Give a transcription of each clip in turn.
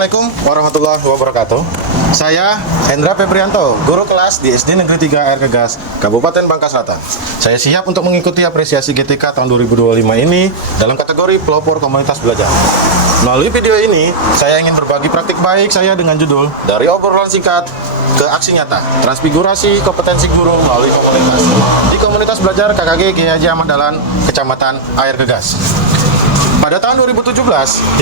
Assalamualaikum warahmatullahi wabarakatuh. Saya Hendra Febrianto, guru kelas di SD Negeri 3 Air Gegas, Kabupaten Bangka Selatan. Saya siap untuk mengikuti apresiasi GTK tahun 2025 ini dalam kategori pelopor komunitas belajar. Melalui video ini, saya ingin berbagi praktik baik saya dengan judul Dari Obrolan Singkat ke Aksi Nyata, Transfigurasi Kompetensi Guru melalui Komunitas. Di Komunitas Belajar KKG Kiai Haji Ahmad Dahlan, Kecamatan Air Gegas. Pada tahun 2017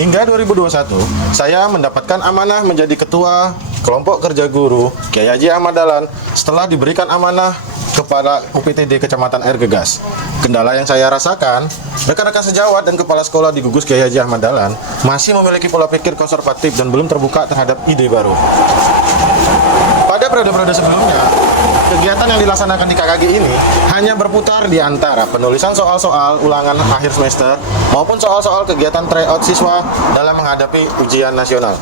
hingga 2021, saya mendapatkan amanah menjadi ketua kelompok kerja guru Kiai Haji Ahmad Dahlan setelah diberikan amanah kepada UPTD Kecamatan Air Gegas. Kendala yang saya rasakan, rekan-rekan sejawat dan kepala sekolah di gugus Kiai Haji Ahmad Dahlan masih memiliki pola pikir konservatif dan belum terbuka terhadap ide baru. Pada periode-periode sebelumnya, kegiatan yang dilaksanakan di KKG ini hanya berputar di antara penulisan soal-soal ulangan akhir semester maupun soal-soal kegiatan tryout siswa dalam menghadapi ujian nasional.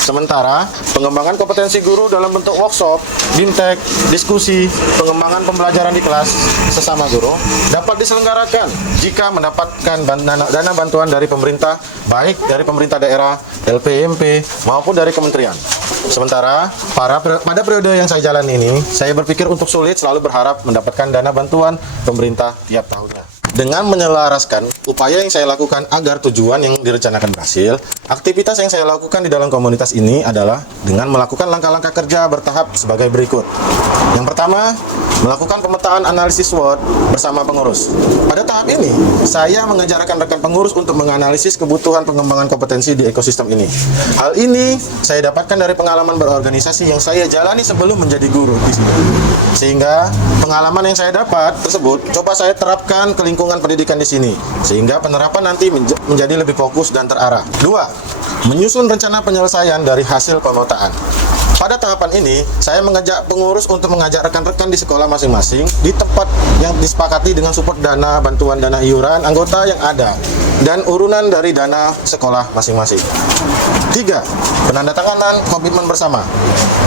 Sementara, pengembangan kompetensi guru dalam bentuk workshop, bimtek, diskusi, pengembangan pembelajaran di kelas sesama guru dapat diselenggarakan jika mendapatkan dana bantuan dari pemerintah, baik dari pemerintah daerah, LPMP, maupun dari kementerian. Sementara, pada periode yang saya jalani ini, saya berpikir untuk sulit selalu berharap mendapatkan dana bantuan pemerintah tiap tahunnya. Dengan menyelaraskan upaya yang saya lakukan agar tujuan yang direncanakan berhasil, aktivitas yang saya lakukan di dalam komunitas ini adalah dengan melakukan langkah-langkah kerja bertahap sebagai berikut. Yang pertama, melakukan pemetaan analisis SWOT bersama pengurus. Pada tahap ini, saya mengajarkan rekan pengurus untuk menganalisis kebutuhan pengembangan kompetensi di ekosistem ini. Hal ini saya dapatkan dari pengalaman berorganisasi yang saya jalani sebelum menjadi guru di sini. Sehingga pengalaman yang saya dapat tersebut coba saya terapkan ke lingkungan pendidikan di sini, sehingga penerapan nanti menjadi lebih fokus dan terarah. 2. Menyusun rencana penyelesaian dari hasil pemetaan. Pada tahapan ini, saya mengajak pengurus untuk mengajak rekan-rekan di sekolah masing-masing di tempat yang disepakati dengan support dana, bantuan dana iuran anggota yang ada, dan urunan dari dana sekolah masing-masing. 3. Penandatanganan komitmen bersama.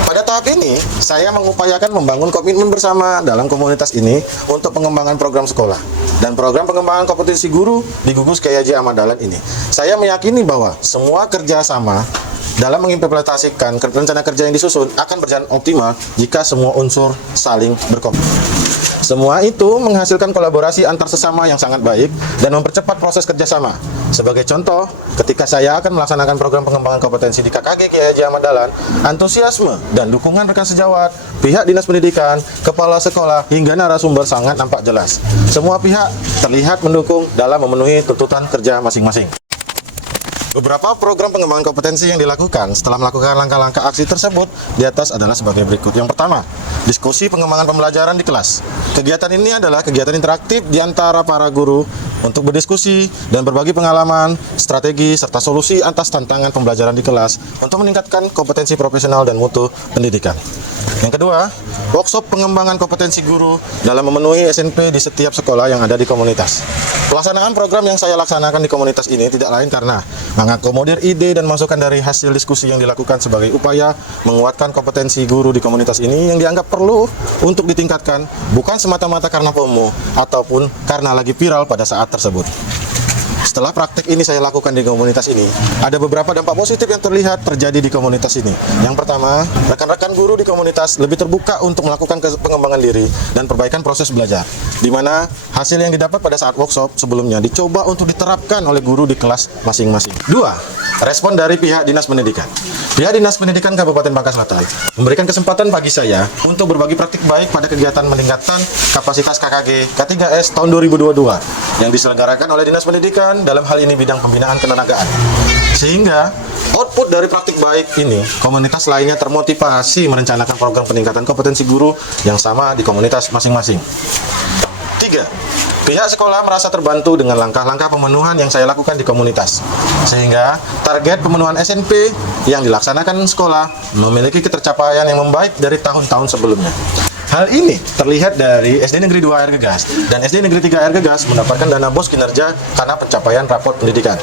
Pada tahap ini, saya mengupayakan membangun komitmen bersama dalam komunitas ini untuk pengembangan program sekolah dan program pengembangan kompetensi guru di gugus Kiai Haji Ahmad Dahlan ini. Saya meyakini bahwa semua kerjasama dalam mengimplementasikan rencana kerja yang disusun akan berjalan optimal jika semua unsur saling berkomitmen. Semua itu menghasilkan kolaborasi antar sesama yang sangat baik dan mempercepat proses kerjasama. Sebagai contoh, ketika saya akan melaksanakan program pengembangan kompetensi di KKG Kiai Haji Ahmad Dahlan, antusiasme dan dukungan rekan sejawat, pihak dinas pendidikan, kepala sekolah, hingga narasumber sangat nampak jelas. Semua pihak terlihat mendukung dalam memenuhi tuntutan kerja masing-masing. Beberapa program pengembangan kompetensi yang dilakukan setelah melakukan langkah-langkah aksi tersebut di atas adalah sebagai berikut. Yang pertama, diskusi pengembangan pembelajaran di kelas. Kegiatan ini adalah kegiatan interaktif di antara para guru untuk berdiskusi dan berbagi pengalaman, strategi, serta solusi atas tantangan pembelajaran di kelas untuk meningkatkan kompetensi profesional dan mutu pendidikan. Yang kedua, workshop pengembangan kompetensi guru dalam memenuhi SNP di setiap sekolah yang ada di komunitas. Pelaksanaan program yang saya laksanakan di komunitas ini tidak lain karena mengakomodir ide dan masukan dari hasil diskusi yang dilakukan sebagai upaya menguatkan kompetensi guru di komunitas ini yang dianggap perlu untuk ditingkatkan, bukan semata-mata karena FOMO ataupun karena lagi viral pada saat tersebut. Setelah praktek ini saya lakukan di komunitas ini, ada beberapa dampak positif yang terlihat terjadi di komunitas ini. Yang pertama, rekan-rekan guru di komunitas lebih terbuka untuk melakukan pengembangan diri dan perbaikan proses belajar, di mana hasil yang didapat pada saat workshop sebelumnya dicoba untuk diterapkan oleh guru di kelas masing-masing. 2. Respon dari pihak dinas pendidikan. Pihak Dinas Pendidikan Kabupaten Bangka Selatan memberikan kesempatan bagi saya untuk berbagi praktik baik pada kegiatan meningkatkan kapasitas KKG K3S tahun 2022 yang diselenggarakan oleh Dinas Pendidikan dalam hal ini bidang pembinaan ketenagaan. Sehingga output dari praktik baik ini, komunitas lainnya termotivasi merencanakan program peningkatan kompetensi guru yang sama di komunitas masing-masing. 3. Pihak sekolah merasa terbantu dengan langkah-langkah pemenuhan yang saya lakukan di komunitas. Sehingga target pemenuhan SNP yang dilaksanakan sekolah memiliki ketercapaian yang membaik dari tahun-tahun sebelumnya. Hal ini terlihat dari SD Negeri 2 Air Gegas dan SD Negeri 3 Air Gegas mendapatkan dana BOS kinerja karena pencapaian raport pendidikan.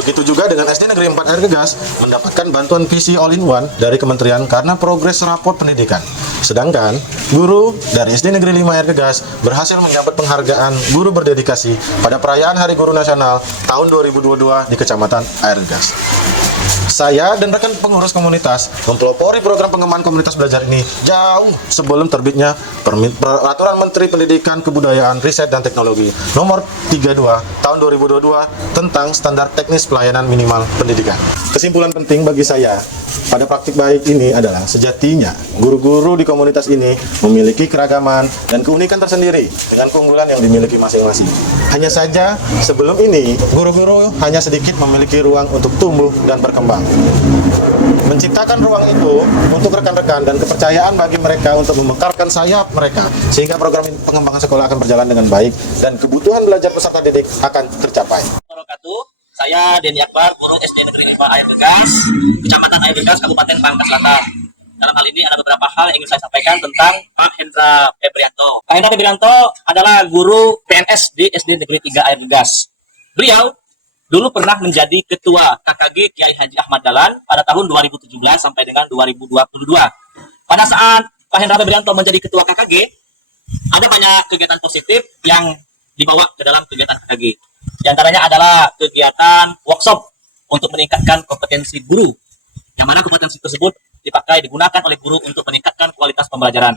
Begitu juga dengan SD Negeri 4 Air Gegas mendapatkan bantuan PC All-in-One dari Kementerian karena progres raport pendidikan. Sedangkan guru dari SD Negeri 5 Air Gegas berhasil menyabet penghargaan guru berdedikasi pada perayaan Hari Guru Nasional tahun 2022 di Kecamatan Air Gegas. Saya dan rekan pengurus komunitas mempelopori program pengembangan komunitas belajar ini jauh sebelum terbitnya Peraturan Menteri Pendidikan, Kebudayaan, Riset, dan Teknologi Nomor 32 Tahun 2022 tentang Standar Teknis Pelayanan Minimal Pendidikan. Kesimpulan penting bagi saya pada praktik baik ini adalah sejatinya guru-guru di komunitas ini memiliki keragaman dan keunikan tersendiri dengan keunggulan yang dimiliki masing-masing. Hanya saja sebelum ini guru-guru hanya sedikit memiliki ruang untuk tumbuh dan berkembang. Menciptakan ruang itu untuk rekan-rekan dan kepercayaan bagi mereka untuk memekarkan sayap mereka sehingga program pengembangan sekolah akan berjalan dengan baik dan kebutuhan belajar peserta didik akan tercapai. Saya Denny Akbar, guru SD Negeri 5 Air Gegas, Kecamatan Air Gegas, Kabupaten Bangka Selatan. Dalam hal ini ada beberapa hal yang ingin saya sampaikan tentang Pak Hendra Febrianto. Pak Hendra Febrianto adalah guru PNS di SD Negeri 3 Air Gegas. Beliau dulu pernah menjadi ketua KKG Kiai Haji Ahmad Dahlan pada tahun 2017 sampai dengan 2022. Pada saat Pak Hendra Febrianto menjadi ketua KKG, ada banyak kegiatan positif yang dibawa ke dalam kegiatan KKG. Di antaranya adalah kegiatan workshop untuk meningkatkan kompetensi guru, yang mana kompetensi tersebut digunakan oleh guru untuk meningkatkan kualitas pembelajaran.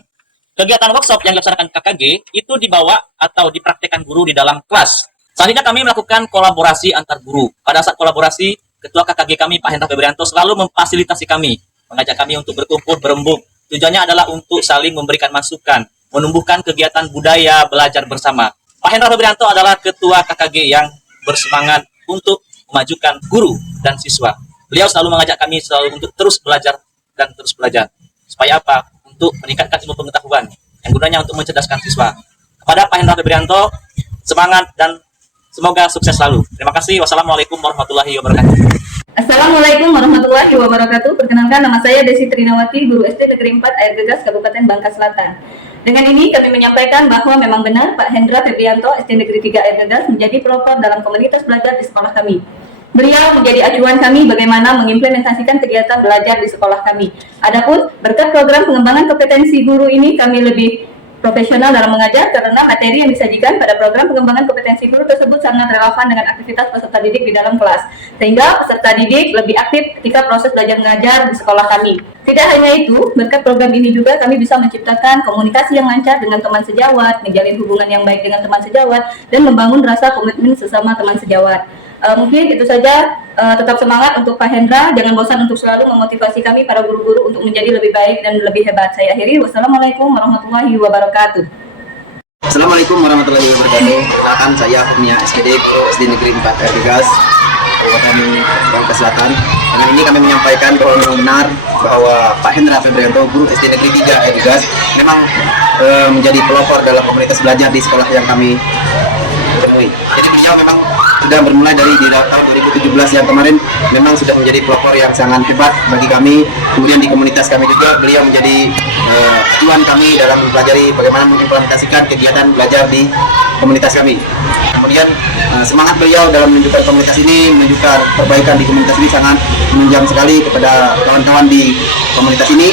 Kegiatan workshop yang dilaksanakan KKG itu dibawa atau dipraktikkan guru di dalam kelas. Selanjutnya kami melakukan kolaborasi antar guru. Pada saat kolaborasi, Ketua KKG kami, Pak Hendra Febrianto, selalu memfasilitasi kami, mengajak kami untuk berkumpul, berembuk. Tujuannya adalah untuk saling memberikan masukan, menumbuhkan kegiatan budaya belajar bersama. Pak Hendra Febrianto adalah Ketua KKG yang bersemangat untuk memajukan guru dan siswa. Beliau selalu mengajak kami untuk terus belajar dan terus belajar. Supaya apa? Untuk meningkatkan ilmu pengetahuan, yang gunanya untuk mencerdaskan siswa. Kepada Pak Hendra Febrianto, semangat dan semoga sukses selalu. Terima kasih. Wassalamualaikum warahmatullahi wabarakatuh. Assalamualaikum warahmatullahi wabarakatuh. Perkenalkan, nama saya Desi Trinawati, guru SD Negeri 4 Air Gegas, Kabupaten Bangka Selatan. Dengan ini kami menyampaikan bahwa memang benar Pak Hendra Febrianto SD Negeri 3 Air Gegas menjadi pelopor dalam komunitas belajar di sekolah kami. Beliau menjadi acuan kami bagaimana mengimplementasikan kegiatan belajar di sekolah kami. Adapun berkat program pengembangan kompetensi guru ini, kami lebih profesional dalam mengajar karena materi yang disajikan pada program pengembangan kompetensi guru tersebut sangat relevan dengan aktivitas peserta didik di dalam kelas, sehingga peserta didik lebih aktif ketika proses belajar mengajar di sekolah kami. Tidak hanya itu, berkat program ini juga kami bisa menciptakan komunikasi yang lancar dengan teman sejawat, menjalin hubungan yang baik dengan teman sejawat, dan membangun rasa komitmen sesama teman sejawat. Mungkin itu saja. Tetap semangat untuk Pak Hendra, jangan bosan untuk selalu memotivasi kami para guru-guru untuk menjadi lebih baik dan lebih hebat. Saya akhiri, wassalamualaikum warahmatullahi wabarakatuh. Assalamualaikum warahmatullahi wabarakatuh. Perkenalkan, saya Humia SKD, guru SD Negeri 4 Air Gegas, Kabupaten Bangka Selatan. Dengan ini kami menyampaikan bahwa memang benar bahwa Pak Hendra Febrianto, guru SD Negeri 3 Air Gegas, memang menjadi pelopor dalam komunitas belajar di sekolah yang kami penuhi. Jadi beliau memang sudah bermulai dari di tahun 2017 yang kemarin, memang sudah menjadi pelopor yang sangat hebat bagi kami. Kemudian di komunitas kami juga beliau menjadi acuan kami dalam mempelajari bagaimana mengimplementasikan kegiatan belajar di komunitas kami. Kemudian semangat beliau dalam menunjukkan komunitas ini, menunjukkan perbaikan di komunitas ini sangat menunjang sekali kepada kawan-kawan di komunitas ini,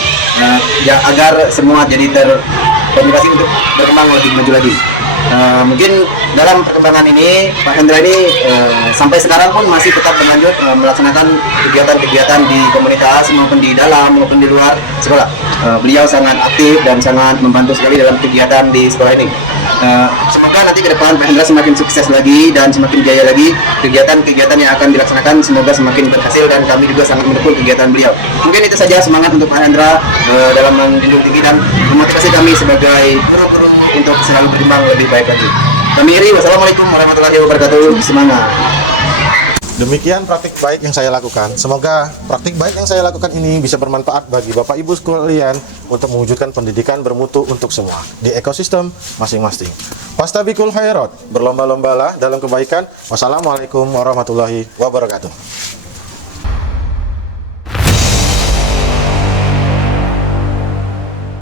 yang agar semua jadi termotivasi untuk berkembang lebih maju lagi. Mungkin dalam perkembangan ini Pak Hendra ini sampai sekarang pun masih tetap berlanjut melaksanakan kegiatan-kegiatan di komunitas maupun di dalam maupun di luar sekolah. Beliau sangat aktif dan sangat membantu sekali dalam kegiatan di sekolah ini. Semoga nanti ke depan Pak Hendra semakin sukses lagi dan semakin jaya lagi kegiatan-kegiatan yang akan dilaksanakan, semoga semakin berhasil dan kami juga sangat mendukung kegiatan beliau. Mungkin itu saja, semangat untuk Pak Hendra dalam menjunjung tinggi dan memotivasi kami sebagai guru-guru untuk selalu berkembang lebih baik lagi. Kami iri, wassalamualaikum warahmatullahi wabarakatuh. Semangat. Demikian praktik baik yang saya lakukan. Semoga praktik baik yang saya lakukan ini bisa bermanfaat bagi Bapak Ibu sekalian untuk mewujudkan pendidikan bermutu untuk semua di ekosistem masing-masing. Fastabiqul khairat, berlomba-lombalah dalam kebaikan. Wassalamualaikum warahmatullahi wabarakatuh.